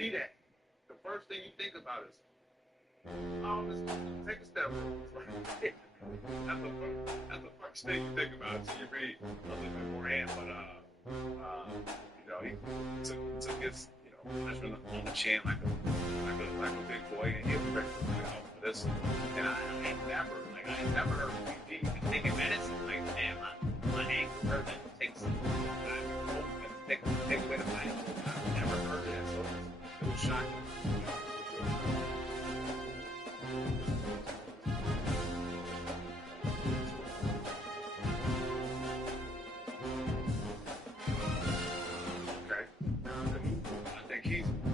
see that, the first thing you think about is, oh, let's take a step. That's the first thing you think about. So you read a little bit beforehand, but he took his punishment on the chin like a big boy, and he was ready for this. And I ain't never heard of PD taking medicine. Like, damn, my ankle hurt, and takes take away the pain. I've never heard of that, so it was shocking.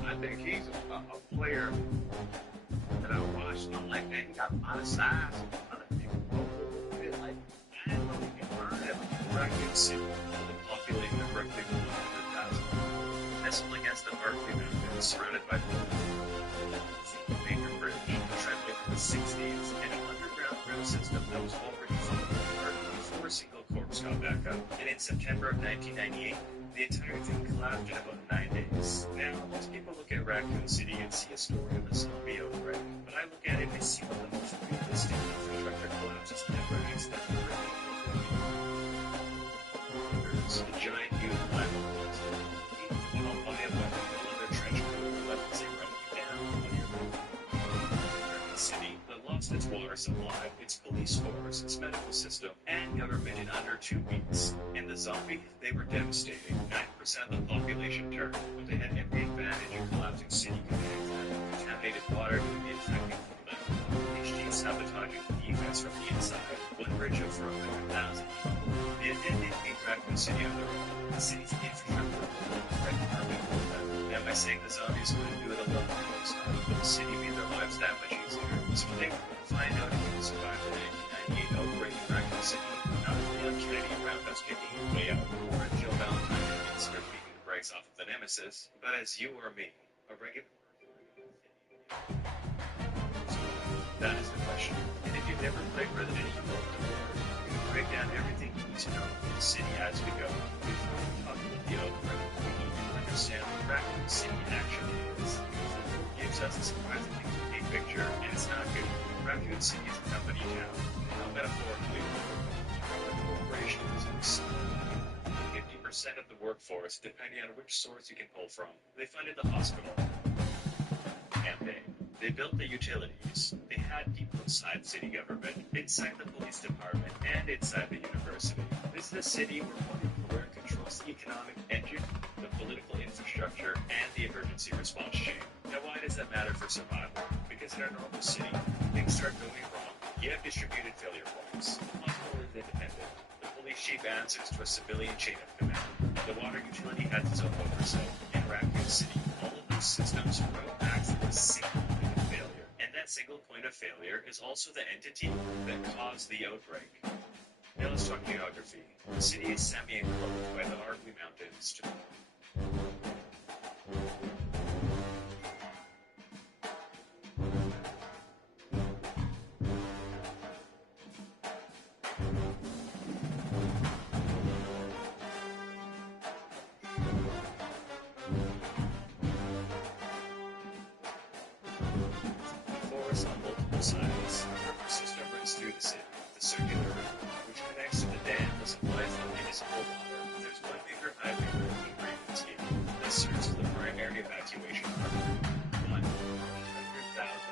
I think he's a player that I watched. I'm like, man, he got a lot of size. Like, I didn't know he could burn it. Raccoon City, the populating of roughly 100,000. Nestled against the Berkeley Mountains, surrounded by the major bridge, traveling in the 60s, and an underground rail system that was already falling apart before a single corpse got back up. And in September of 1998, the entire thing collapsed in about 9 days. Now, most people look at Raccoon City and see a story of a zombie outbreak, but I look at it and see one of the most realistic infrastructure collapses ever accidentally written. There's a giant huge black holes, followed by a weapon below their trench coat, weapons they run you down on your roof. Raccoon City that lost its water supply, its police force, its medical system, and government in under 2 weeks. In the zombie, they were devastating. 90% of the population turned, but they had every advantage in collapsing city contaminated water to be infecting from them. HG sabotaging the defense from the inside. One bridge of for 100,000. They didn't beat Raccoon City on their own. The city's infrastructure was and by saying the zombies couldn't do it alone, but the city made their lives that much easier. So they couldn't find out if you could survive the 1998 outbreak in Raccoon City. Not the young Canadian roundhouse kicking your way out, or a Jill Valentine and Skirt beating the brakes off of the nemesis, but as you or me, a regular. That is the question. And if you've never played Resident Evil, we can break down everything you need to know from the city as we go. Before we talk about the outbreak, we need to understand what Raccoon City actually is. It gives us a surprisingly complete picture, and it's not good. Raccoon City is a company town. Now, metaphorically, corporations. 50% of the workforce, depending on which source you can pull from. They funded the hospital. Campaign. They built the utilities. They had people inside city government, inside the police department, and inside the university. This is a city where it controls the economic engine, the political infrastructure, and the emergency response chain. Now, why does that matter for survival? Because in a normal city, things start going wrong. You have distributed failure points. The hospital is independent. The police chief answers to a civilian chain of command. The water utility has its own oversight. In Raccoon City, all of those systems roll back to a single point of failure. And that single point of failure is also the entity that caused the outbreak. Now let's talk geography. The city is semi-enclosed by the Berkeley Mountains. Forests on multiple sides. The river system runs through the city. The circular river, which connects to the dam, that supplies the municipal water. There's one major highway road in Raven City that serves as the primary evacuation hub. 100,000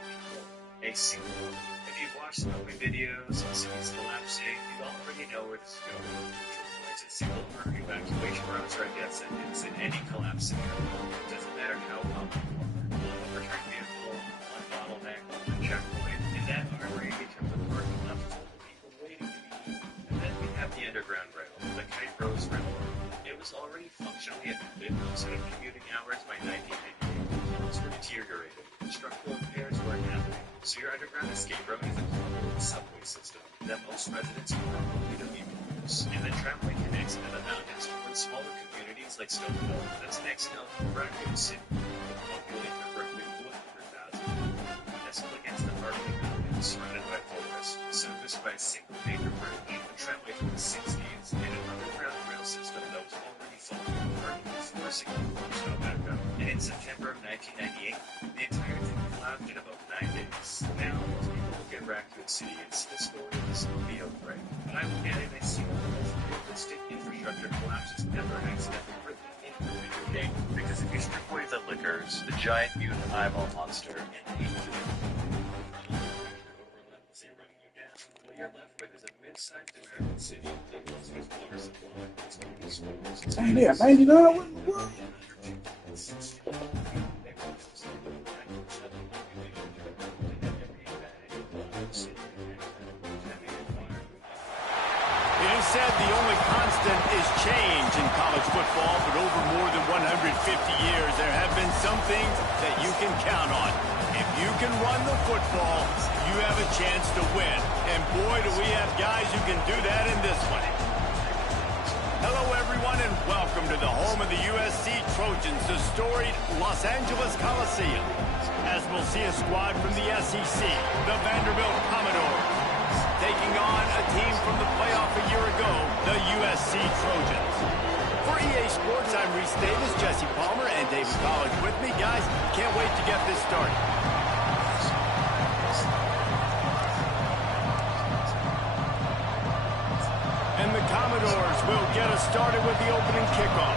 people. A single. If you've watched some movie videos of cities collapsing, you already know where this is going. Control points and single evacuation routes are a death sentence in any collapse scenario. It doesn't matter how common you are. One overturned vehicle, one bottleneck, one checkpoint, and that artery becomes a parking lot full of people waiting to be used. And then we have the Underground Rail, the Kite Rose Railroad. It was already functionally adapted outside of commuting hours by 1998. Tunnels were deteriorated. Structural repairs weren't happening. So your underground escape road is a complete subway system that most residents probably don't even use. And the tramway connects into the mountains towards smaller communities like Stoneville that's next to Raccoon City, with a population of roughly 100,000. Nestled against the Berkeley Mountains, surrounded by forest, serviced by a single major bridge, a tramway from the 60s, and an underground rail system that was already falling apart before a single corpse got back up. And in September of 1998, the entire thing collapsed in about 9 days. Now, most people look at Raccoon City and see the story of this field, right? But I look at it and I see the most realistic infrastructure collapses ever accidentally written into the video game. Because if you strip away the liquors, the giant mutant eyeball monster, and the running you down, what you're left with is a mid-sized American city that was water supply. It's going to be schools. Dang, yeah, 99. What in the world? It is said the only constant is change in college football, but over more than 150 years, there have been some things that you can count on. If you can run the football, you have a chance to win. And boy, do we have guys who can do that in this one. Hello, everyone, and welcome to the home of the USC Trojans, the storied Los Angeles Coliseum. As we'll see a squad from the SEC, the Vanderbilt Commodores, taking on a team from the playoff a year ago, the USC Trojans. For EA Sports, I'm Reese Davis, Jesse Palmer, and David College with me. Guys, can't wait to get this started. And the Commodores will get us started with the opening kickoff.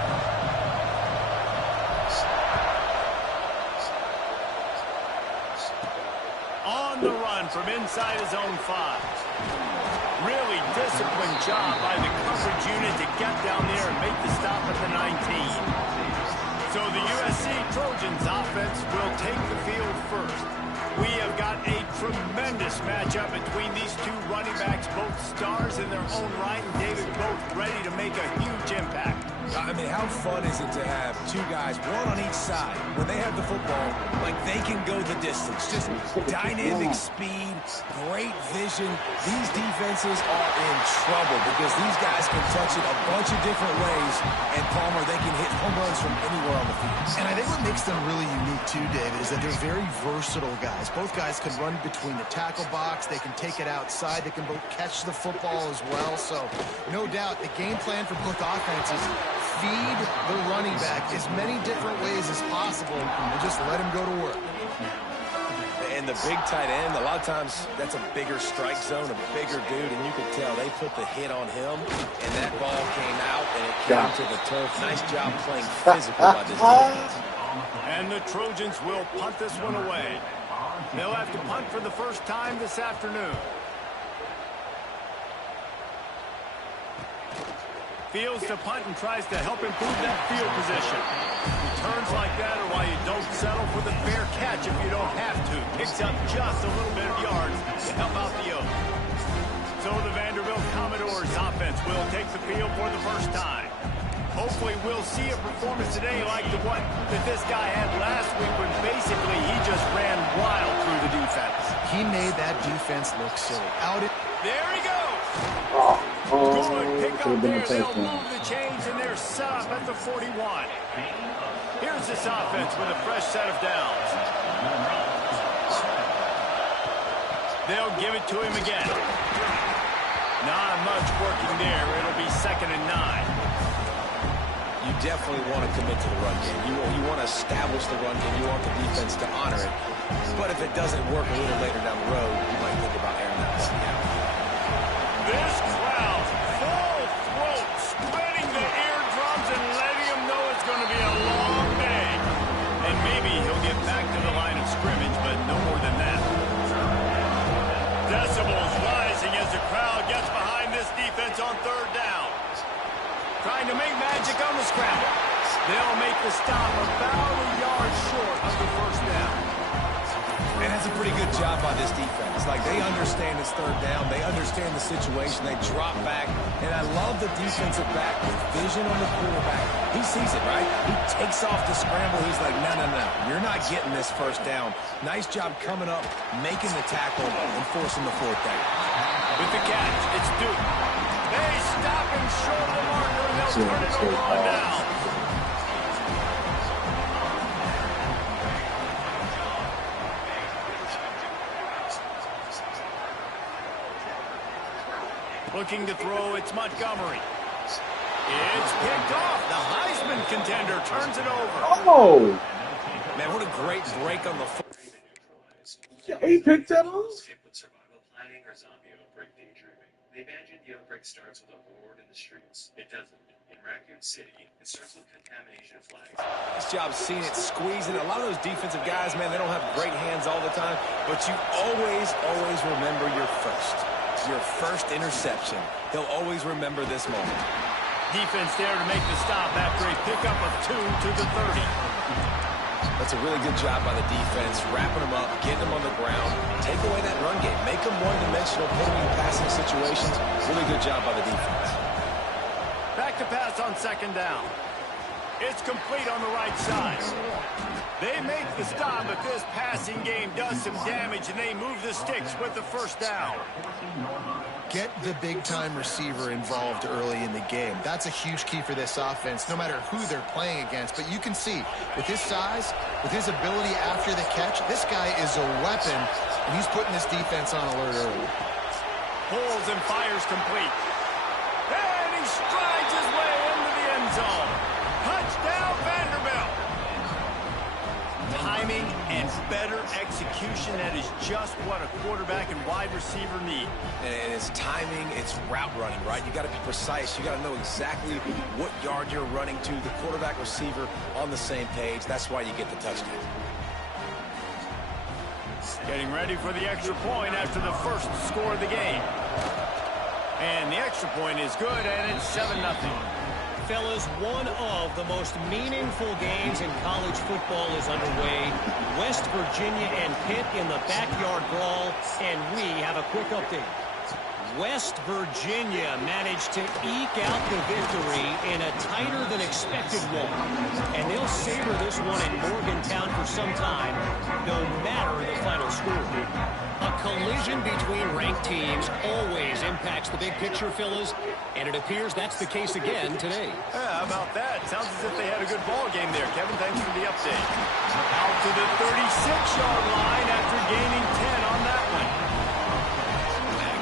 On the run from inside his own 5. Really disciplined job by the coverage unit to get down there and make the stop at the 19. So the USC Trojans offense will take the field first. We have got a tremendous matchup between these two running backs, both stars in their own right, and David, both ready to make a huge impact. I mean, how fun is it to have two guys, one on each side, when they have the football, like they can go the distance. Just dynamic speed, great vision. These defenses are in trouble because these guys can touch it a bunch of different ways, and Palmer, they can hit home runs from anywhere on the field. And I think what makes them really unique too, David, is that they're very versatile guys. Both guys can run between the tackle box. They can take it outside. They can both catch the football as well. So no doubt the game plan for both offenses, feed the running back as many different ways as possible and just let him go to work. And the big tight end, a lot of times that's a bigger strike zone, a bigger dude, and you could tell they put the hit on him, and that ball came out, and it came to the turf. Nice job playing physical by this defense. And the Trojans will punt this one away. They'll have to punt for the first time this afternoon. Fields to punt and tries to help improve that field position. Returns like that are why you don't settle for the fair catch if you don't have to. Picks up just a little bit of yards to help out the Oaks. So the Vanderbilt Commodores offense will take the field for the first time. Hopefully we'll see a performance today like the one that this guy had last week when basically he just ran wild through the defense. He made that defense look silly. There he goes. Good pick up there. They'll move the chains and they're set up at the 41. Here's this offense with a fresh set of downs. They'll give it to him again. Not much working there. It'll be 2nd and 9. You definitely want to commit to the run game. You want to establish the run game. You want the defense to honor it. But if it doesn't work a little later down the road, you might think about airing that button out. This crowd, full throat, spreading the eardrums and letting him know it's going to be a long day. And maybe he'll get back to the line of scrimmage, but no more than that. Decibels rising as the crowd gets behind this defense on 3rd down. Trying to make magic on the scramble. They'll make the stop about a yard short of the 1st down. And that's a pretty good job by this defense. Like, they understand it's 3rd down. They understand the situation. They drop back. And I love the defensive back with vision on the quarterback. He sees it, right? He takes off the scramble. He's like, no. You're not getting this 1st down. Nice job coming up, making the tackle, and forcing the 4th down. With the catch, it's Duke. They stop him short of the marker, and they'll turn it over on down. Looking to throw, it's Montgomery. It's picked off. The Heisman contender turns it over. Oh! Man, what a great break on the Yeah, he picked that off. With survival planning or zombie outbreak daydreaming. They imagine the outbreak starts with a horde in the streets. It doesn't. In Raccoon City, it starts with contamination flags. Nice job seeing it, squeezing. A lot of those defensive guys, man, they don't have great hands all the time, but you always remember your first interception. He'll always remember this moment. Defense there to make the stop after a pickup of 2 to the 30. That's a really good job by the defense, wrapping them up, getting them on the ground, take away that run game, make them one-dimensional, put them in passing situations. Really good job by the defense. Back to pass on second down. It's complete on the right side. They make the stop, but this passing game does some damage, and they move the sticks with the first down. Get the big-time receiver involved early in the game. That's a huge key for this offense, no matter who they're playing against. But you can see, with his size, with his ability after the catch, this guy is a weapon, and he's putting this defense on alert early. Pulls and fires complete. And he strides his way into the end zone. Touchdown, Vanderbilt. Timing and better execution, that is just what a quarterback and wide receiver need. And it's timing, it's route running, right? You got to be precise. You got to know exactly what yard you're running to. The quarterback receiver on the same page. That's why you get the touchdown. Getting ready for the extra point after the first score of the game. And the extra point is good, and it's 7-0. Fellas, one of the most meaningful games in college football is underway. West Virginia and Pitt in the backyard brawl, and we have a quick update. West Virginia managed to eke out the victory in a tighter-than-expected one. And they'll savor this one in Morgantown for some time, no matter the final score. A collision between ranked teams always impacts the big picture, fellas, and it appears that's the case again today. Yeah, how about that? Sounds as if they had a good ball game there. Kevin, thanks for the update. Out to the 36-yard line after gaining 10 on that one.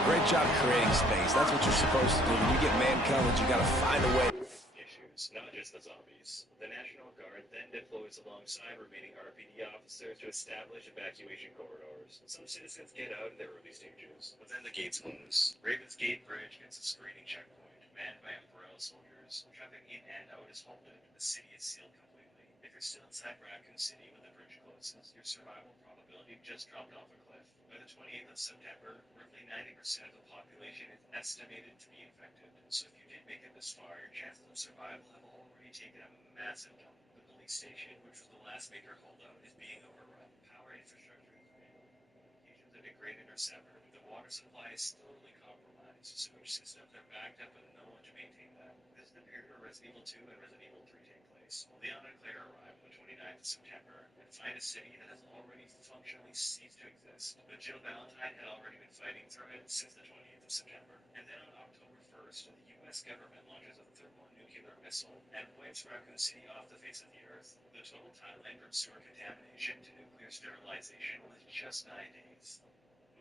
Great job creating space. That's what you're supposed to do. When you get man coverage, you got to find a way. Issues, not just the zombies. The National Guard then deploys alongside remaining RPD officers to establish evacuation corridors. Some citizens get out in the early stages, but then the gates close. Ravens Gate Bridge gets a screening checkpoint, manned by umbrella soldiers. Traffic in and out is halted. The city is sealed completely. If you're still inside Raccoon City when the bridge closes, your survival probability just dropped off a cliff. By the 28th of September, roughly 90% of the population is estimated to be infected. So if you did make it this far, your chances of survival have already taken a massive dump. The police station, which was the last major holdout, is being overrun. Power infrastructure is down. Communications have degraded or severed. The water supply is thoroughly compromised. Sewage systems are backed up and no one to maintain that. This is the period where Resident Evil 2 and Resident Evil 3 take place. Leon and Claire arrive on the 29th of September and find a city that has already functionally ceased to exist. But Jill Valentine had already been fighting through it since the 20th of September. And then on October 1st, the U.S. government launches a thermonuclear missile and wipes Raccoon City off the face of the earth. The total timeline from sewer contamination to nuclear sterilization was just 9 days.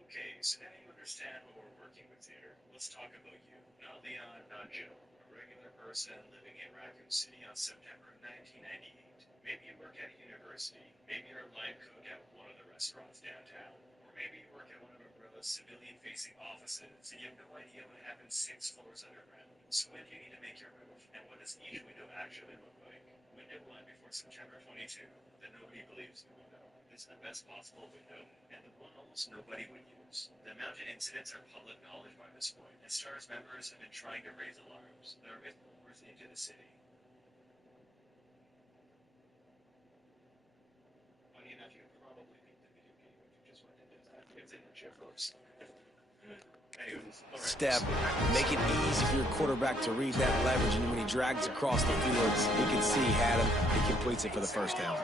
Okay, so now you understand what we're working with here. Let's talk about you. Not Leon, not Jill. A regular person living in Raccoon City on September 1998. Maybe you work at a university. Maybe you're a line cook at one of the restaurants downtown. Or maybe you work at one of Umbrella's civilian-facing offices and you have no idea what happened 6 floors underground. So when do you need to make your move? And what does each window actually look like? Window 1 before September 22, that nobody believes the window. This is the best possible window, and the one almost nobody would use. The mounted incidents are public knowledge by this point, and STARS members have been trying to raise alarms. There are rumors into the city. Funny enough, you could probably beat the video game if you just went into that. It's in the chip first. Anyways, all right. Step, make it easy for your quarterback to read that leverage, and when he drags across the field, he can see he had him. He completes it for the first down.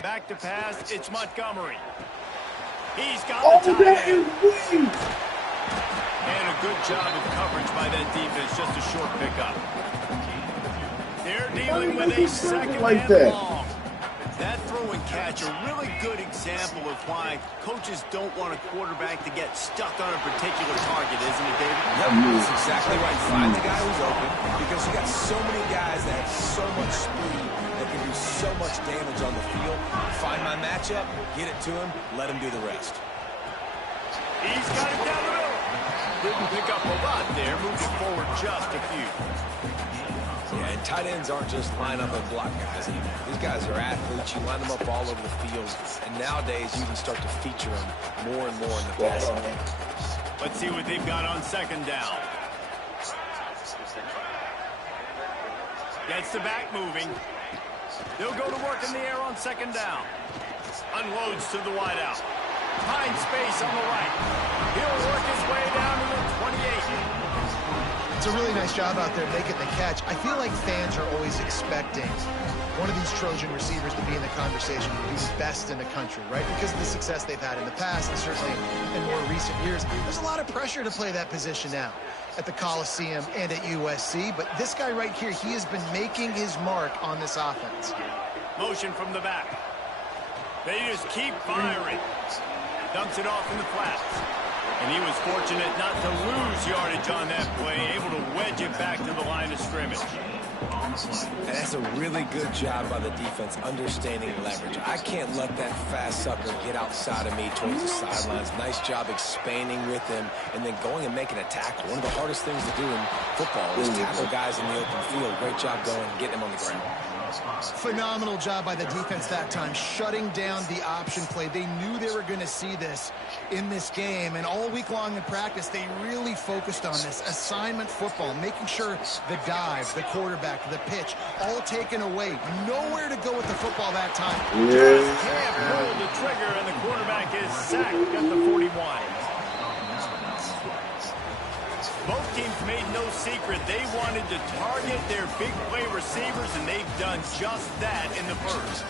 Back to pass, it's Montgomery. He's got the tight end. And a good job of coverage by that defense, just a short pickup. They're dealing with a second like and that. long. That throw and catch, a really good example of why coaches don't want a quarterback to get stuck on a particular target, isn't it, David? Yep, that's exactly right. Find the guy who's open, because you got so many guys that have so much speed that can do so much damage on the field. Find my matchup, get it to him, let him do the rest. He's got it down the middle. Didn't pick up a lot there, moved it forward just a few. Yeah, and tight ends aren't just line up and block guys. These guys are athletes. You line them up all over the field. And nowadays, you can start to feature them more and more in the passing game. Let's see what they've got on second down. Gets the back moving. They'll go to work in the air on second down. Unloads to the wideout. Finds space on the right. He'll work his way down to the 28. It's a really nice job out there making the catch. I feel like fans are always expecting one of these Trojan receivers to be in the conversation to be best in the country, right? Because of the success they've had in the past and certainly in more recent years. There's a lot of pressure to play that position now at the Coliseum and at USC. But this guy right here, he has been making his mark on this offense. Motion from the back. They just keep firing. Dumps it off in the flats. And he was fortunate not to lose yardage on that play, able to wedge it back to the line of scrimmage. And that's a really good job by the defense, understanding leverage. I can't let that fast sucker get outside of me towards the sidelines. Nice job expanding with him and then going and making a tackle. One of the hardest things to do in football is tackle guys in the open field. Great job going and getting him on the ground. Phenomenal job by the defense that time, shutting down the option play. They knew they were going to see this in this game, and all week long in practice, they really focused on this assignment football, making sure the dive, the quarterback, the pitch, all taken away. Nowhere to go with the football that time. Just can't pull the trigger, and the quarterback is sacked at the 41. Both teams made no secret they wanted to target their big play receivers, and they've done just that in the first.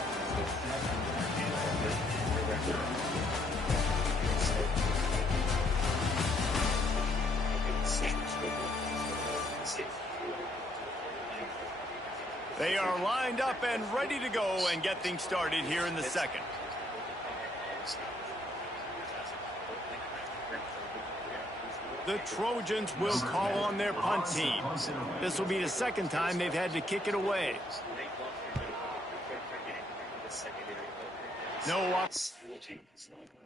They are lined up and ready to go and get things started here in the second. The Trojans will call on their punt team. This will be the second time they've had to kick it away. No up.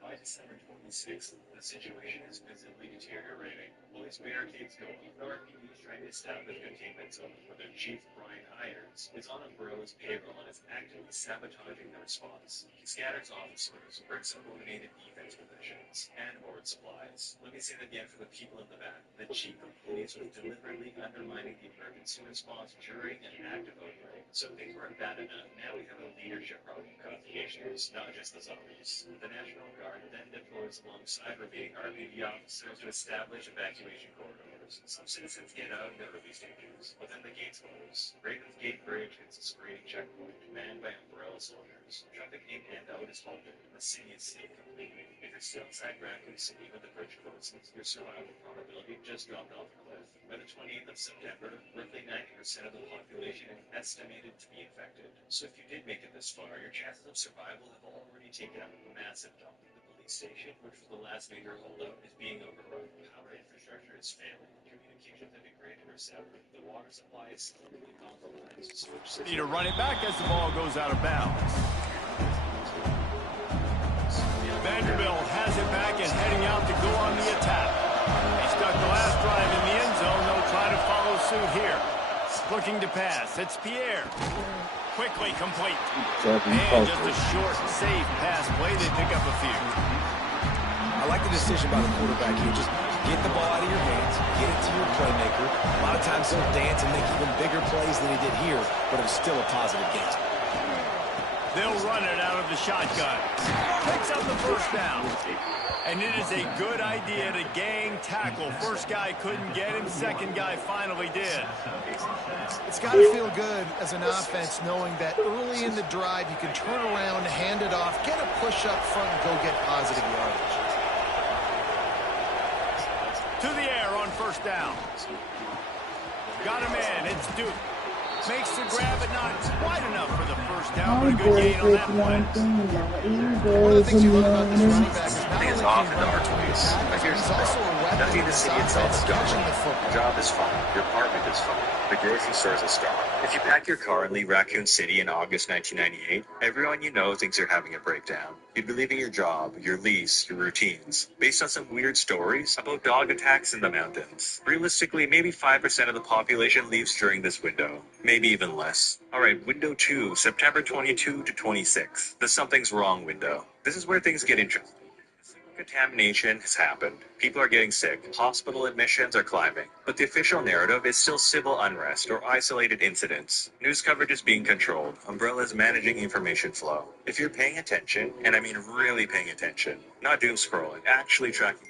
By December 26th, the situation is visibly deteriorating. Police barricades go up. The RPD is trying to establish containment zone for their chief, Brian Hires, is on a borough's payroll and is actively sabotaging the response. He scatters officers, breaks eliminated defense positions, and hoard supplies. Let me say that again for the people in the back. The chief of police was deliberately undermining the emergency response during an active outbreak. So things weren't bad enough. Now we have a leadership problem cause the issues, not just the zombies. The National Guard then deploys alongside remaining RPD officers to establish evacuation corridors. Some citizens get out in the early stages, but then the gates close. Ravens Gate Bridge hits a screening checkpoint, manned by umbrella soldiers. Traffic in and out is halted, and the city is safe completely. If you're still inside Raccoon City when the bridge closes, your survival probability just dropped off a cliff. By the 28th of September, roughly 90% of the population is estimated to be infected. So if you did make it this far, your chances of survival have already taken up a massive dump. The police station, which was the last major holdout, is being overrun. Power infrastructure is failing. Communications have degraded or severed. The water supply is slowly compromised. Need to run it back as the ball goes out of bounds. Vanderbilt has it back and heading out to go on the attack. He stuck the last drive in the end zone. They'll try to follow suit here. Looking to pass. It's Pierre. Quickly complete. And just a short, safe pass play. They pick up a few. I like the decision by the quarterback here. Just get the ball out of your hands, get it to your playmaker. A lot of times he'll dance and make even bigger plays than he did here, but it was still a positive game. They'll run it out of the shotgun. Picks up the first down. And it is a good idea to gang tackle. First guy couldn't get him. Second guy finally did. It's got to feel good as an offense knowing that early in the drive you can turn around, hand it off, get a push up front, and go get positive yardage. To the air on first down. Got him in. It's Duke. Makes the grab, but not quite enough for the first down. But a good gain on that one. One of the things you love about this running back is not only off into our 20s. But here's the problem. Nothing in the city itself is gone. Your job is fine. Your apartment is fine. The grocery store is a star. If you pack your car and leave Raccoon City in August 1998, everyone you know thinks you're having a breakdown. You'd be leaving your job, your lease, your routines, based on some weird stories about dog attacks in the mountains. Realistically, maybe 5% of the population leaves during this window. Maybe even less. Alright, window 2, September 22 to 26. The something's wrong window. This is where things get interesting. Contamination has happened. People are getting sick. Hospital admissions are climbing. But the official narrative is still civil unrest or isolated incidents. News coverage is being controlled. Umbrella's managing information flow. If you're paying attention, and I mean really paying attention, not doom scrolling, actually tracking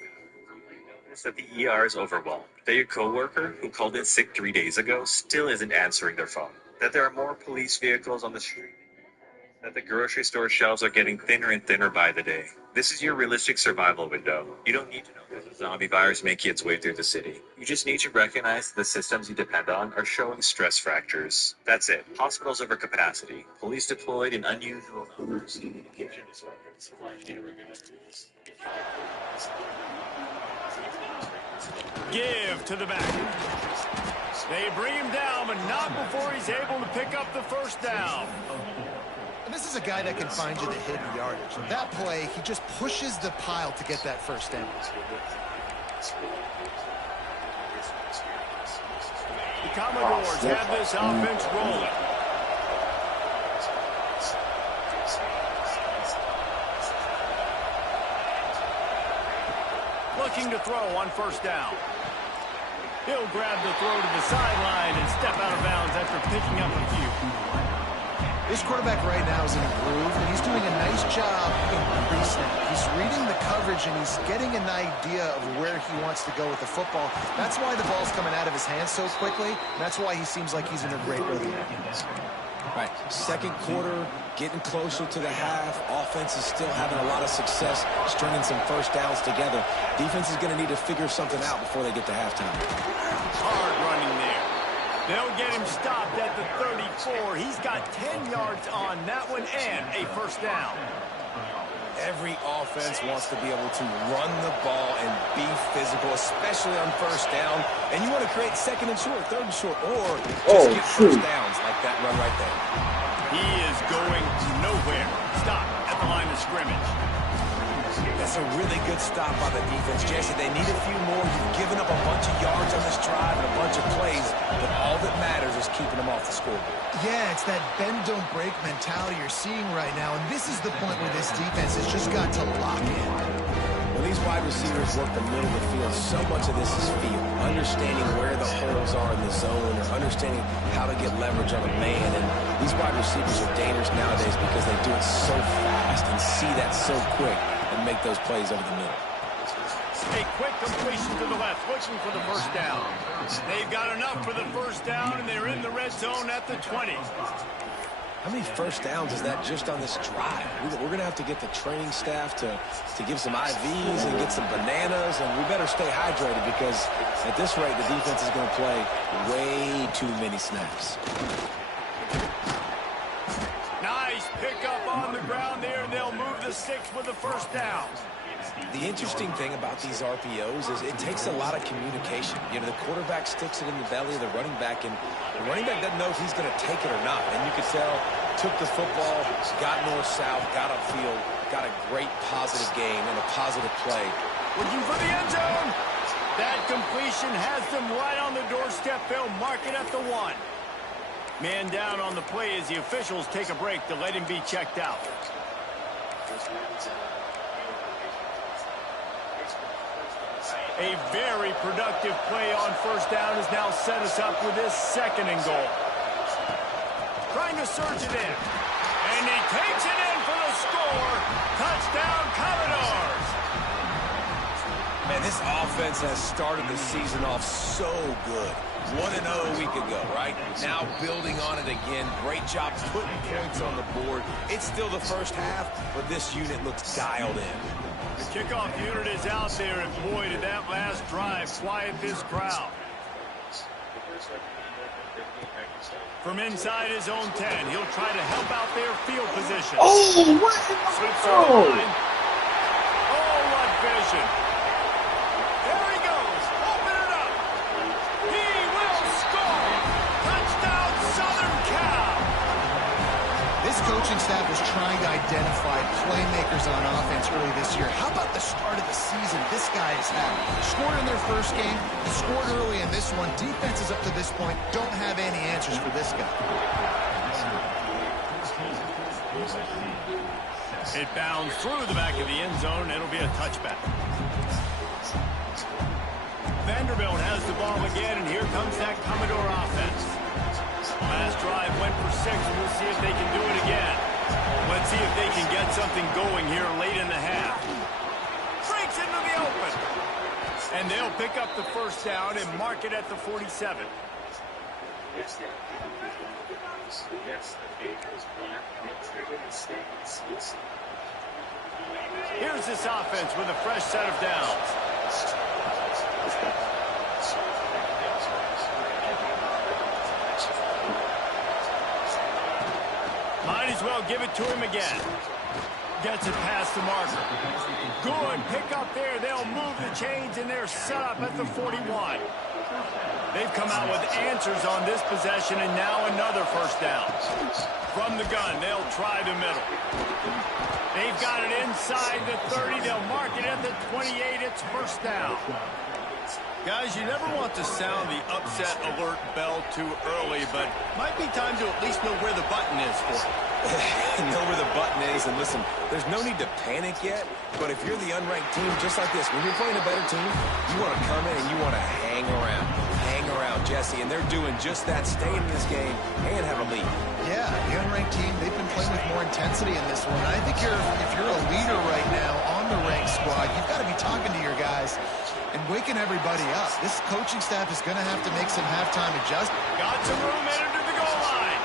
notice that the ER is overwhelmed. That your coworker, who called in sick 3 days ago, still isn't answering their phone. That there are more police vehicles on the street. That the grocery store shelves are getting thinner and thinner by the day. This is your realistic survival window. You don't need to know that the zombie virus making its way through the city. You just need to recognize that the systems you depend on are showing stress fractures. That's it. Hospitals over capacity. Police deployed in unusual numbers. Give to the back. They bring him down, but not before he's able to pick up the first down. And this is a guy that can find you the hidden yardage. On that play, he just pushes the pile to get that first down. The Commodores have this offense rolling. Looking to throw on first down. He'll grab the throw to the sideline and step out of bounds after picking up a few. This quarterback right now is in a groove, and he's doing a nice job in pre-snap. He's reading the coverage, and he's getting an idea of where he wants to go with the football. That's why the ball's coming out of his hands so quickly, and that's why he seems like he's in a great rhythm. Right, second quarter, getting closer to the half. Offense is still having a lot of success stringing some first downs together. Defense is going to need to figure something out before they get to halftime. Hard running there. They'll get him stopped at the 34. He's got 10 yards on that one and a first down. Every offense wants to be able to run the ball and be physical, especially on first down. And you want to create second and short, third and short, or just get first downs like that run right there. He is going nowhere. Stop at the line of scrimmage. That's a really good stop by the defense, Jesse. They need a few more. You've given up a bunch of yards on this drive and a bunch of plays, but all that matters is keeping them off the scoreboard. Yeah, it's that bend, don't break mentality you're seeing right now, and this is the point where this defense has just got to lock in. When these wide receivers work the middle of the field, so much of this is feel. Understanding where the holes are in the zone or understanding how to get leverage on a man. And these wide receivers are dangerous nowadays because they do it so fast and see that so quick and make those plays over the middle. A quick completion to the left, looking for the first down. They've got enough for the first down, and they're in the red zone at the 20. How many first downs is that just on this drive? We're going to have to get the training staff to give some IVs and get some bananas, and we better stay hydrated because at this rate, the defense is going to play way too many snaps. Nice pickup on the ground there, and they'll move the sticks with the first down. The interesting thing about these RPOs is it takes a lot of communication. You know, the quarterback sticks it in the belly of the running back, and the running back doesn't know if he's going to take it or not. And you could tell, took the football, got north-south, got upfield, got a great positive game and a positive play. Looking for the end zone. That completion has them right on the doorstep. They'll mark it at the 1. Man down on the play as the officials take a break to let him be checked out. A very productive play on first down has now set us up with this second and goal. Trying to surge it in. And he takes it in for the score. Touchdown, Commodores. Man, this offense has started the season off so good. 1-0 a week ago, right? Now building on it again. Great job putting points on the board. It's still the first half, but this unit looks dialed in. The kickoff unit is out there, and boy, did that last drive quiet this crowd. From inside his own 10, he'll try to help out their field position. Oh, what in the world? Oh, what motion. There he goes. Open it up. He will score. Touchdown, Southern Cal. This coaching staff was trying to identify playmakers on offense early this year. How about the start of the season this guy has had? Scored in their first game, scored early in this one. Defenses up to this point don't have any answers for this guy. It bounds through the back of the end zone. It'll be a touchback. Vanderbilt has the ball again, and here comes that Commodore offense. Last drive went for 6. We'll see if they can do it again. Let's see if they can get something going here late in the half. Breaks into the open. And they'll pick up the first down and mark it at the 47. Here's this offense with a fresh set of downs. Might as well give it to him again. Gets it past the marker. Good pick up there. They'll move the chains, and they're set up at the 41. They've come out with answers on this possession, and now another first down. From the gun, they'll try the middle. They've got it inside the 30. They'll mark it at the 28. It's first down. Guys, you never want to sound the upset alert bell too early, but might be time to at least know where the button is for it. Know where the button is, and listen, there's no need to panic yet, but if you're the unranked team, just like this, when you're playing a better team, you want to come in and you want to hang around, Jesse, and they're doing just that, stay in this game and have a lead. Yeah, the unranked team, they've been playing with more intensity in this one. I think if you're a leader right now on the ranked squad, you've got to be talking to your guys and waking everybody up. This coaching staff is going to have to make some halftime adjustments. Got some room in to the goal line.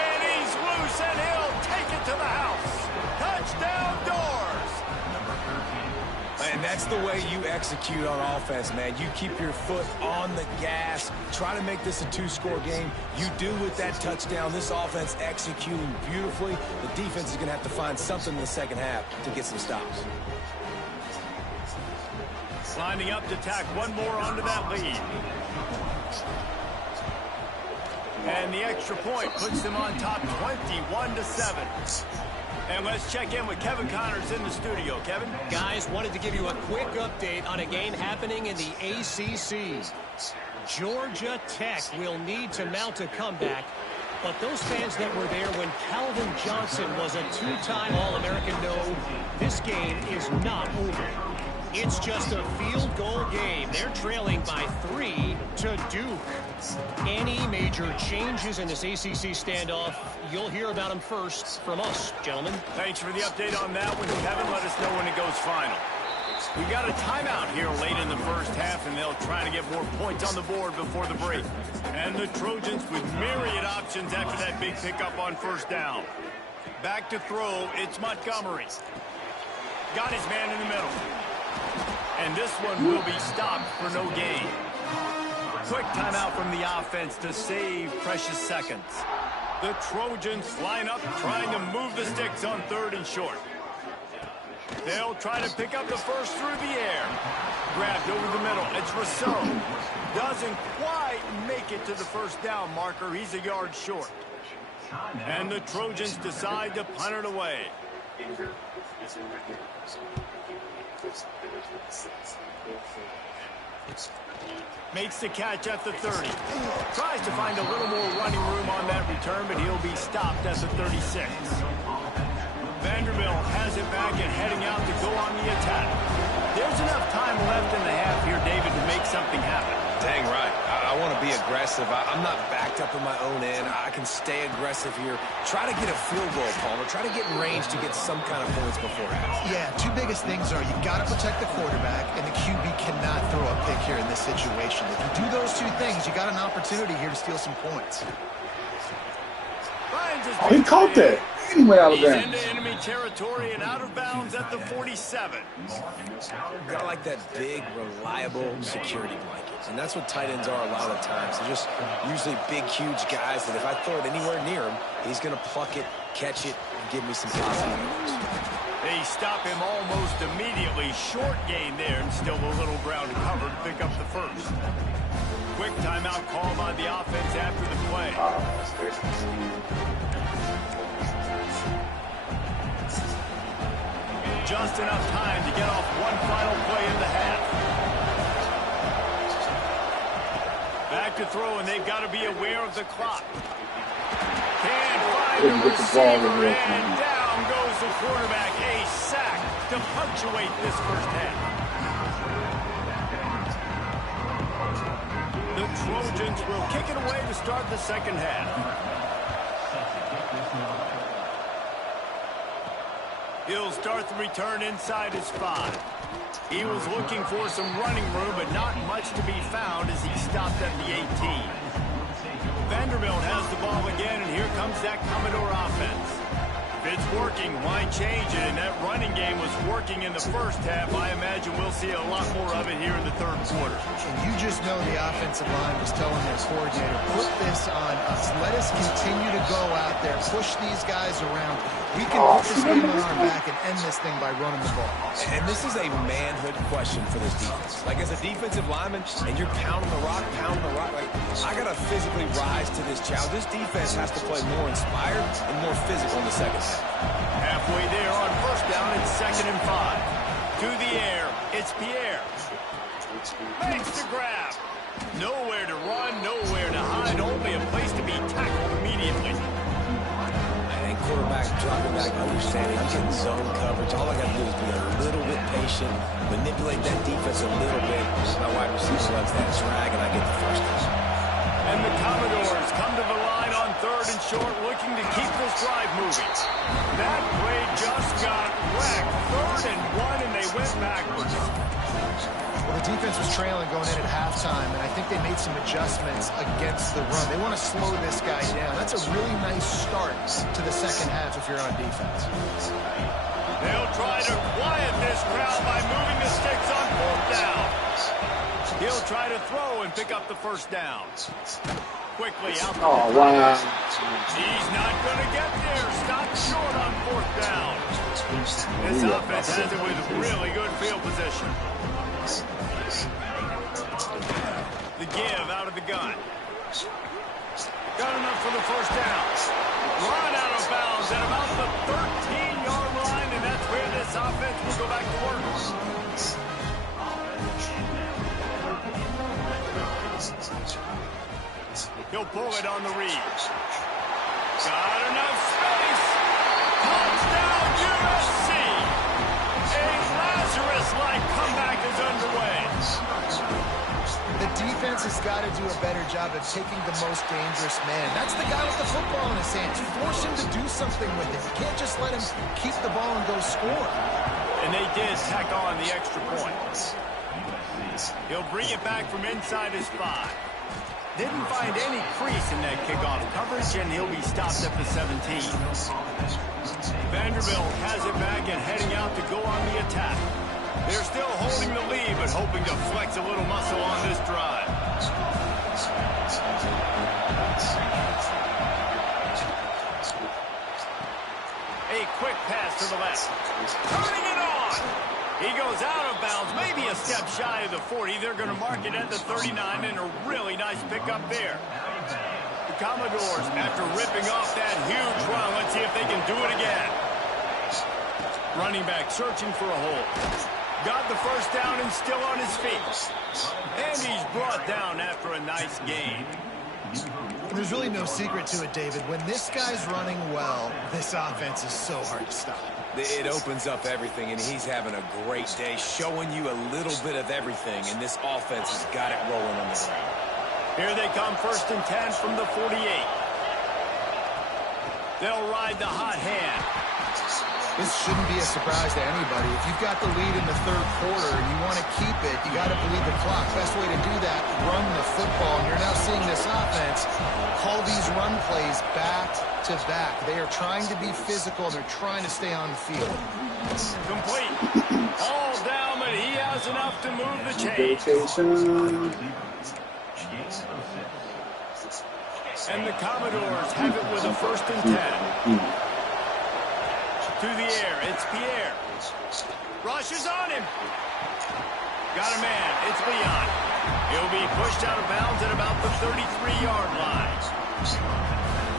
And he's loose, and he'll take it to the house. Touchdown, Doors. And that's the way you execute on offense, man. You keep your foot on the gas. Try to make this a 2-score game. You do with that touchdown. This offense executing beautifully. The defense is going to have to find something in the second half to get some stops. Lining up to tack one more onto that lead. And the extra point puts them on top 21-7. And let's check in with Kevin Connors in the studio. Kevin? Guys, wanted to give you a quick update on a game happening in the ACC. Georgia Tech will need to mount a comeback, but those fans that were there when Calvin Johnson was a 2-time All-American know this game is not over. It's just a field goal game. They're trailing by 3 to Duke. Any major changes in this ACC standoff, you'll hear about them first from us, gentlemen. Thanks for the update on that one, Kevin. Let us know when it goes final. We've got a timeout here late in the first half, and they'll try to get more points on the board before the break. And the Trojans with myriad options after that big pickup on first down. Back to throw, it's Montgomery. Got his man in the middle. And this one will be stopped for no gain. Quick timeout from the offense to save precious seconds. The Trojans line up trying to move the sticks on 3rd and short. They'll try to pick up the first through the air. Grabbed over the middle. It's Rousseau. Doesn't quite make it to the first down marker. He's a yard short. And the Trojans decide to punt it away. Makes the catch at the 30. Tries to find a little more running room on that return, but he'll be stopped at the 36. Vanderbilt has it back and heading out to go on the attack. There's enough time left in the half here, David, to make something happen. Dang right. I want to be aggressive. I'm not backed up in my own end. I can stay aggressive here. Try to get a field goal, Palmer. Try to get in range to get some kind of points before half. Yeah, 2 biggest things are you got to protect the quarterback, and the QB cannot throw a pick here in this situation. If you do those 2 things, you got an opportunity here to steal some points. Oh, he caught that. Anyway, He's into enemy territory and out of bounds at the 47. Got like that big, reliable security blanket. And that's what tight ends are a lot of the times. They're just usually big, huge guys that if I throw it anywhere near him, he's going to pluck it, catch it, and give me some positive yards. They stop him almost immediately. Short gain there, and still a little ground to cover to pick up the first. Quick timeout call by the offense after the play. Just enough time to get off one final play in the half. Back to throw, and they've got to be aware of the clock. Can't find the receiver, and down goes the quarterback. A sack to punctuate this first half. The Trojans will kick it away to start the second half. He'll start the return inside his 5. He was looking for some running room, but not much to be found as he stopped at the 18. Vanderbilt has the ball again, and here comes that Commodore offense. If it's working, why change it? And that running game was working in the first half. I imagine we'll see a lot more of it here in the third quarter. And you just know the offensive line was telling their coordinator, put this on us. Let us continue to go out there, push these guys around. We can put this game on our back and end this thing by running the ball. And this is a manhood question for this defense. Like, as a defensive lineman, and you're pounding the rock, like, I got to physically rise to this challenge. This defense has to play more inspired and more physical in the second half. Halfway there on first down, it's 2nd and 5. To the air, it's Pierre. Makes the grab. Nowhere to run, nowhere to hide, only a place to be tackled immediately. And quarterback dropping back, understanding I'm getting zone coverage. All I got to do is be a little bit patient, manipulate that defense a little bit. My wide receiver runs that drag, and I get the first down. And the Commodores come to the line on 3rd and short, looking to keep this drive moving. That play just got wrecked. 3rd and 1, and they went backwards. Well, the defense was trailing going in at halftime, and I think they made some adjustments against the run. They want to slow this guy down. That's a really nice start to the second half if you're on defense. They'll try to quiet this crowd by moving the sticks on 4th down. He'll try to throw and pick up the first down. Quickly out. Oh, wow. He's not going to get there. Stop short on 4th down. This offense has it with really good field position. The give out of the gun. Got enough for the first down. Run out of bounds at about the 13-yard line, and that's where this offense will go back to work. He'll pull it on the read. Got enough space. Touchdown, USC. A Lazarus-like comeback is underway. The defense has got to do a better job of taking the most dangerous man. That's the guy with the football in his hands. Force him to do something with it. You can't just let him keep the ball and go score. And they did tack on the extra point. He'll bring it back from inside his 5. Didn't find any crease in that kickoff coverage, and he'll be stopped at the 17. Vanderbilt has it back and heading out to go on the attack. They're still holding the lead, but hoping to flex a little muscle on this drive. A quick pass to the left. Turning it on! He goes out of bounds, maybe a step shy of the 40. They're going to mark it at the 39, and a really nice pickup there. The Commodores, after ripping off that huge run, let's see if they can do it again. Running back searching for a hole. Got the first down and still on his feet. And he's brought down after a nice gain. There's really no secret to it, David. When this guy's running well, this offense is so hard to stop. It opens up everything, and he's having a great day, showing you a little bit of everything, and this offense has got it rolling on the ground. Here they come, 1st and 10 from the 48. They'll ride the hot hand. This shouldn't be a surprise to anybody. If you've got the lead in the 3rd quarter and you want to keep it, you got to bleed the clock. Best way to do that, run the football. And you're now seeing this offense call these run plays back to back. They are trying to be physical, and they're trying to stay on the field. Complete. All down, but he has enough to move the chains. And the Commodores have it with a 1st and 10. To to the air. It's Pierre. Rushes on him. Got a man. It's Leon. He'll be pushed out of bounds at about the 33-yard line.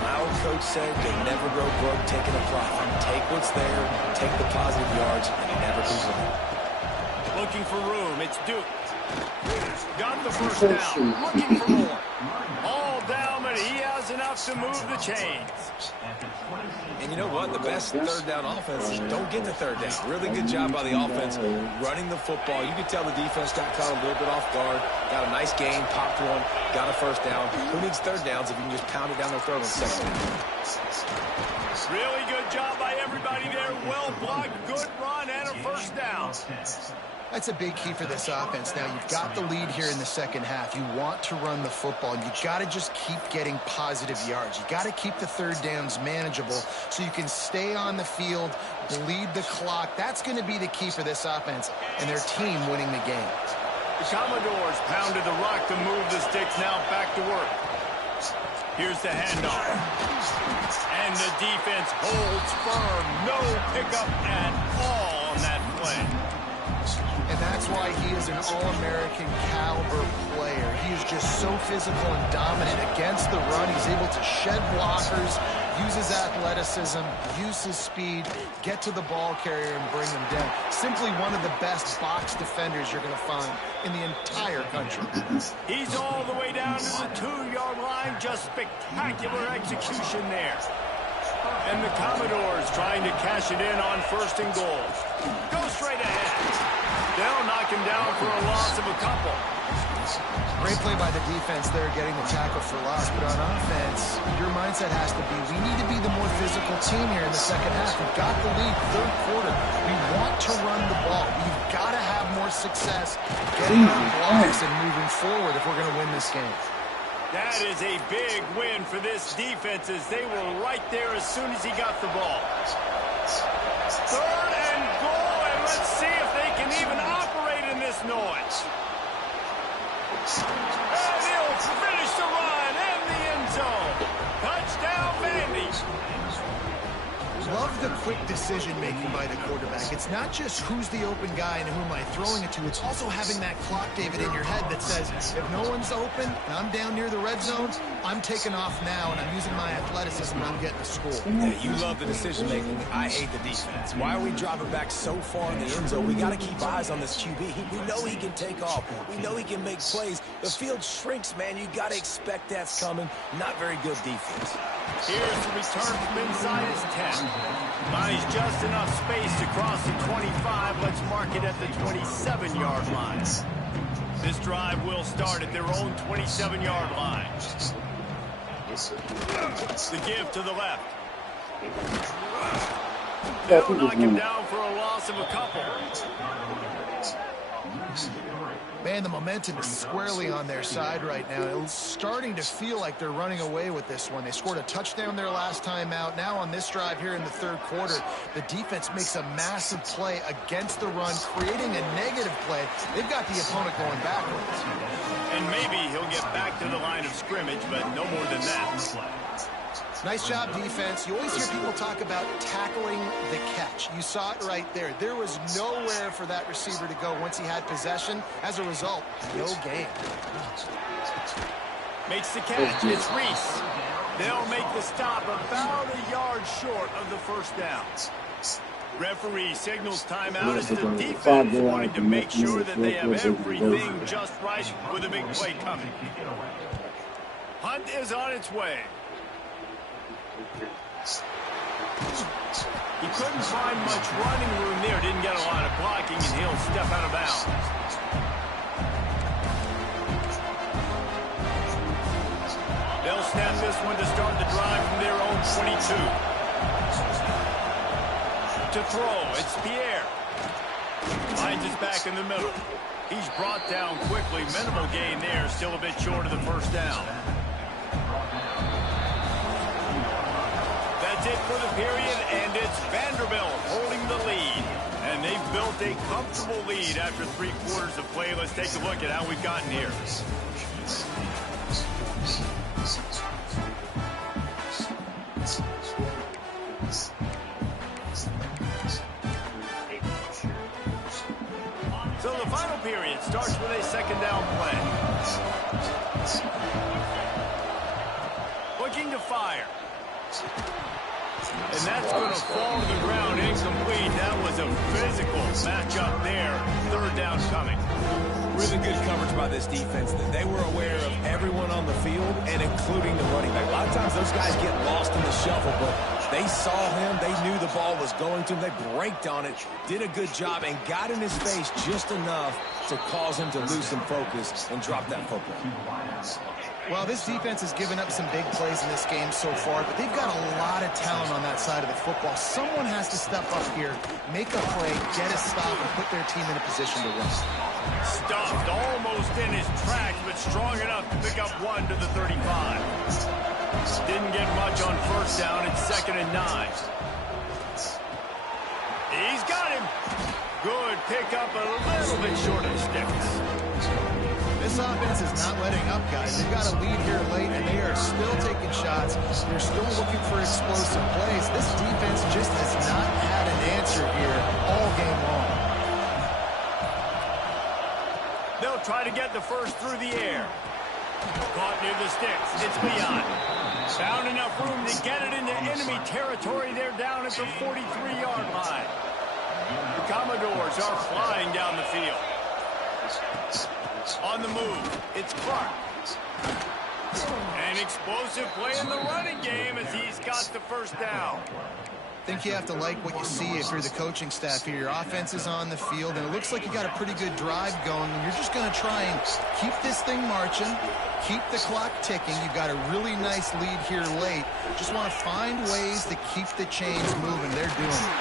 My old coach said they never grow broke taking a profit. Take what's there, take the positive yards, and never complain. Looking for room. It's Duke. Got the first down. Looking for more. All down, but he has enough to move the chains. And you know what? The best third down offense is don't get the third down. Really good job by the offense running the football. You could tell the defense got caught a little bit off guard. Got a nice gain, popped one, got a first down. Who needs third downs if you can just pound it down their throat on second down? Really good job by everybody there. Well blocked, good run, and a first down. That's a big key for this offense. Now, you've got the lead here in the second half. You want to run the football, and you've got to just keep getting positive yards. You've got to keep the third downs manageable so you can stay on the field, bleed the clock. That's going to be the key for this offense and their team winning the game. The Commodores pounded the rock to move the sticks. Now back to work. Here's the handoff. And the defense holds firm. No pickup at all on that play. And that's why he is an All-American caliber player. He is just so physical and dominant against the run. He's able to shed blockers, use his athleticism, use his speed, get to the ball carrier and bring him down. Simply one of the best box defenders you're going to find in the entire country. He's all the way down to the 2-yard line. Just spectacular execution there. And the Commodores trying to cash it in on 1st and goal. Go straight ahead. They'll knock him down for a loss of a couple. Great play by the defense there, getting the tackle for loss. But on offense, your mindset has to be, we need to be the more physical team here in the second half. We've got the lead, third quarter. We want to run the ball. We've got to have more success getting on blocks and moving forward if we're going to win this game. That is a big win for this defense as they were right there as soon as he got the ball. 3rd and goal, and let's see if they can even operate in this noise. And he'll finish the run in the end zone. Touchdown, Vandy. Love the quick decision-making by the quarterback. It's not just who's the open guy and who am I throwing it to. It's also having that clock, David, in your head that says, if no one's open and I'm down near the red zone, I'm taking off now and I'm using my athleticism and I'm getting a score. Yeah, you love the decision-making. I hate the defense. Why are we dropping back so far in the end zone? We got to keep eyes on this QB. We know he can take off. We know he can make plays. The field shrinks, man. You got to expect that's coming. Not very good defense. Here's the return from inside his 10. Buys just enough space to cross the 25. Let's mark it at the 27-yard line. This drive will start at their own 27-yard line. The give to the left. They'll knock him down for a loss of a couple. Man, the momentum is squarely on their side right now. It's starting to feel like they're running away with this one. They scored a touchdown their last time out. Now on this drive here in the third quarter, the defense makes a massive play against the run, creating a negative play. They've got the opponent going backwards. And maybe he'll get back to the line of scrimmage, but no more than that. Nice job, defense. You always hear people talk about tackling the catch. You saw it right there. There was nowhere for that receiver to go once he had possession. As a result, no gain. Makes the catch. It's Reese. They'll make the stop about a yard short of the first down. Referee signals timeout as the defense wanting to make sure that they have everything just right with a big play coming. Hunt is on its way. He couldn't find much running room there. Didn't get a lot of blocking, and he'll step out of bounds. They'll snap this one to start the drive from their own 22. To throw, it's Pierre. Finds his back in the middle. He's brought down quickly. Minimal gain there. Still a bit short of the first down. That's it for the period, and it's Vanderbilt holding the lead. And they've built a comfortable lead after 3 quarters of play. Let's take a look at how we've gotten here. final period starts with a second down play. Looking to fire. And that's going to fall to the ground incomplete. That was a physical matchup there. Third down coming. Really good coverage by this defense. They were aware of everyone on the field and including the running back. A lot of times those guys get lost in the shuffle, but they saw him. They knew the ball was going to him. They braked on it, did a good job, and got in his face just enough to cause him to lose some focus and drop that football. Well, this defense has given up some big plays in this game so far, but they've got a lot of talent on that side of the football. Someone has to step up here, make a play, get a stop, and put their team in a position to win. Stuffed almost in his tracks, but strong enough to pick up 1 to the 35. Didn't get much on first down. It's 2nd and 9. He's got him. Good pickup, a little bit short of sticks. This offense is not letting up, guys. They've got a lead here late, and they are still taking shots. They're still looking for explosive plays. This defense just has not had an answer here all game long. They'll try to get the first through the air. Caught near the sticks. It's beyond. Found enough room to get it into enemy territory. They're down at the 43-yard line. The Commodores are flying down the field. On the move, it's Clark. An explosive play in the running game as he's got the first down. I think you have to like what you see if you're the coaching staff here. Your offense is on the field, and it looks like you got a pretty good drive going, and you're just going to try and keep this thing marching, keep the clock ticking. You've got a really nice lead here late. Just want to find ways to keep the chains moving. They're doing it.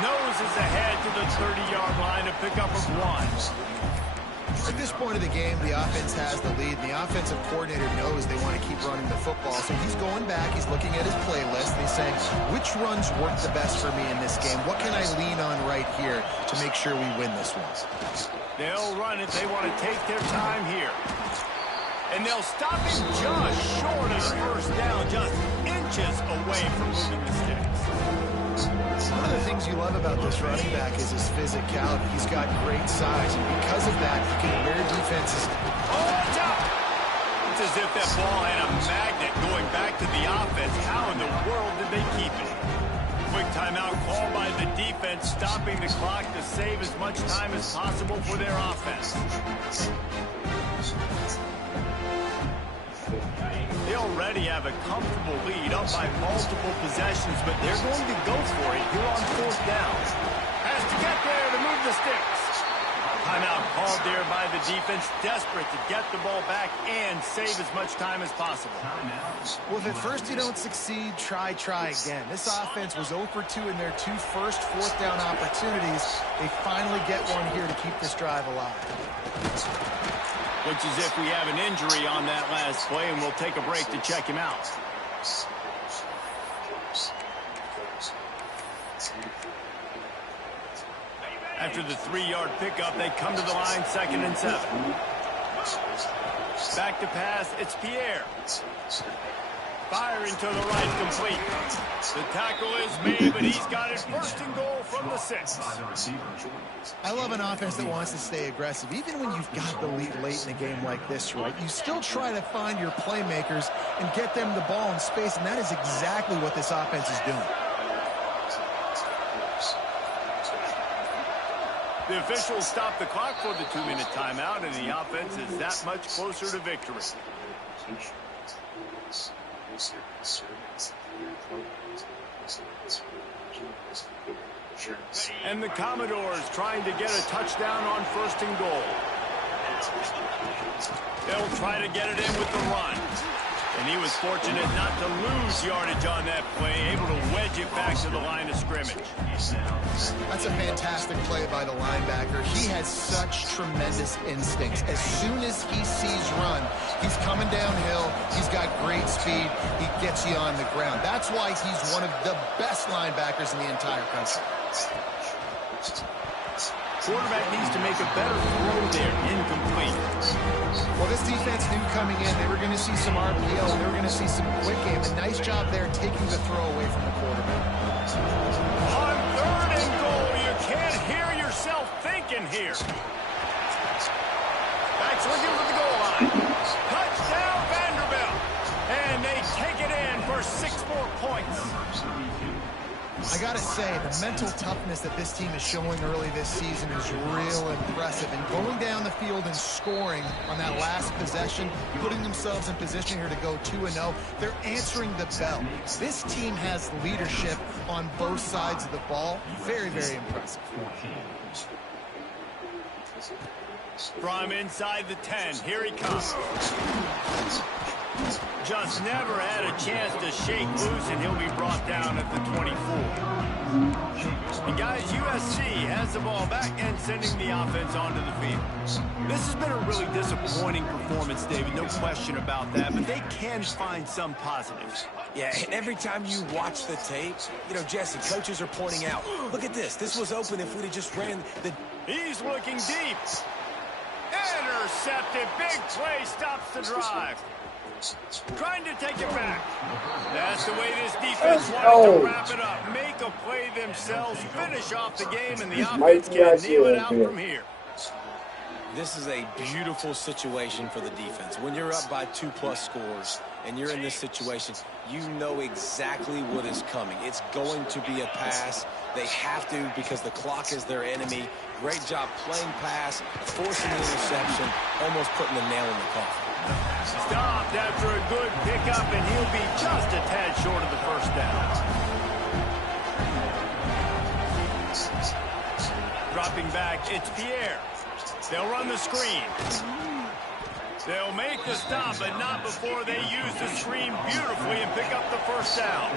Noses ahead to the 30-yard line to pick up a 1. At this point of the game, the offense has the lead, and the offensive coordinator knows they want to keep running the football. So he's going back, he's looking at his playlist, and he's saying, which runs work the best for me in this game? What can I lean on right here to make sure we win this one? They'll run it. They want to take their time here. And they'll stop him just short of the first down, just inches away from moving the sticks. One of the things you love about this running back is his physicality. He's got great size, and because of that, he can wear defenses. Oh, it's out! It's as if that ball had a magnet going back to the offense. How in the world did they keep it? Quick timeout called by the defense, stopping the clock to save as much time as possible for their offense. They already have a comfortable lead up by multiple possessions, but they're going to go for it here on fourth down. Has to get there to move the sticks. Timeout called there by the defense, desperate to get the ball back and save as much time as possible. Well, if at first you don't succeed, try again. This offense was 0 for 2 in their 2 first fourth down opportunities. They finally get one here to keep this drive alive. Looks as if we have an injury on that last play, and we'll take a break to check him out. After the 3-yard pickup, they come to the line, 2nd and 7. Back to pass, it's Pierre. Firing to the right, complete. The tackle is made, but he's got it 1st and goal from the 6. I love an offense that wants to stay aggressive. Even when you've got the lead late in a game like this, right, you still try to find your playmakers and get them the ball in space, and that is exactly what this offense is doing. The officials stop the clock for the 2-minute timeout, and the offense is that much closer to victory. And the Commodores trying to get a touchdown on 1st and goal. They'll try to get it in with the run. And he was fortunate not to lose yardage on that play, able to wedge it back to the line of scrimmage. That's a fantastic play by the linebacker. He has such tremendous instincts. As soon as he sees run, he's coming downhill. He's got great speed. He gets you on the ground. That's why he's one of the best linebackers in the entire country. Quarterback needs to make a better throw there. Incomplete. Well, this defense knew coming in they were going to see some RPO. They were going to see some quick game. A nice job there taking the throw away from the quarterback. On 3rd and goal, you can't hear yourself thinking here. got to say, the mental toughness that this team is showing early this season is real impressive. And going down the field and scoring on that last possession, putting themselves in position here to go 2-0, they're answering the bell. This team has leadership on both sides of the ball. Very, very impressive. From inside the 10, here he comes. Just never had a chance to shake loose, and he'll be brought down at the 24. And guys, USC has the ball back and sending the offense onto the field. This has been a really disappointing performance, David, no question about that, but they can find some positives. Yeah, and every time you watch the tape, you know, Jesse, coaches are pointing out, look at this. This was open if we'd have just ran the... He's looking deep. Intercepted. Big play stops the drive. Trying to take it back. That's the way this defense wanted to wrap it up. Make a play themselves, finish off the game, and the offense can nail it out from here. This is a beautiful situation for the defense. When you're up by 2+ scores and you're in this situation, you know exactly what is coming. It's going to be a pass. They have to because the clock is their enemy. Great job playing pass, forcing the interception, almost putting the nail in the coffin. Stopped after a good pickup, and he'll be just a tad short of the first down. Dropping back, it's Pierre. They'll run the screen. They'll make the stop, but not before they use the screen beautifully and pick up the first down.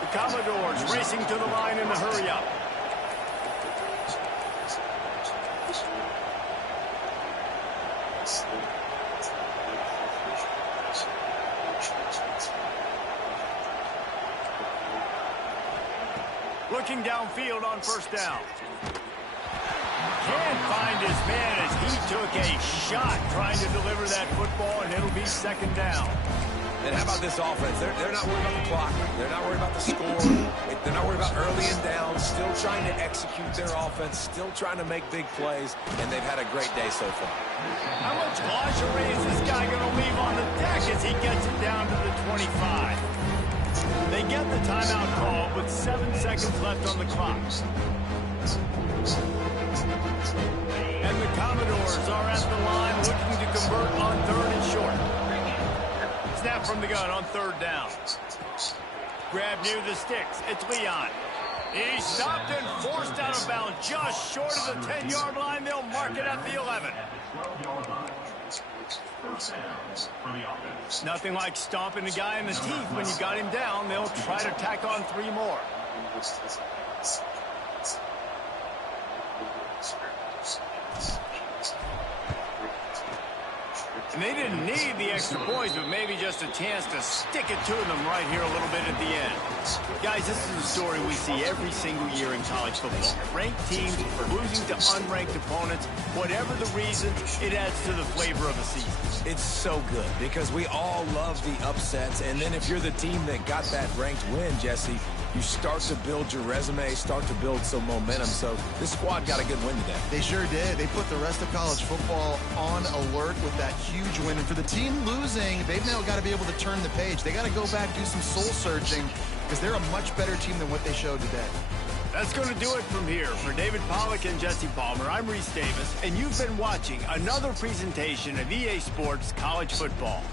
The Commodores racing to the line in the hurry-up. Looking downfield on first down. Can't find his man as he took a shot trying to deliver that football, and it'll be second down. And how about this offense? They're not worried about the clock. They're not worried about the score. They're not worried about early and down. Still trying to execute their offense. Still trying to make big plays, and they've had a great day so far. How much lingerie is this guy going to leave on the deck as he gets it down to the 25? They get the timeout call with 7 seconds left on the clock. And the Commodores are at the line looking to convert on 3rd and short. Snap from the gun on 3rd down. Grab near the sticks. It's Leon. He's stopped and forced out of bounds just short of the 10-yard line. They'll mark it at the 11. Nothing like stomping a guy in the teeth when you got him down. They'll try to tack on 3 more. And they didn't need the extra points, but maybe just a chance to stick it to them right here a little bit at the end. Guys, this is a story we see every single year in college football. Ranked teams losing to unranked opponents. Whatever the reason, it adds to the flavor of a season. It's so good because we all love the upsets. And then if you're the team that got that ranked win, Jesse, you start to build your resume, start to build some momentum. So this squad got a good win today. They sure did. They put the rest of college football on alert with that huge win. And for the team losing, they've now got to be able to turn the page. They got to go back, do some soul searching, because they're a much better team than what they showed today. That's going to do it from here. For David Pollack and Jesse Palmer, I'm Reese Davis, and you've been watching another presentation of EA Sports College Football.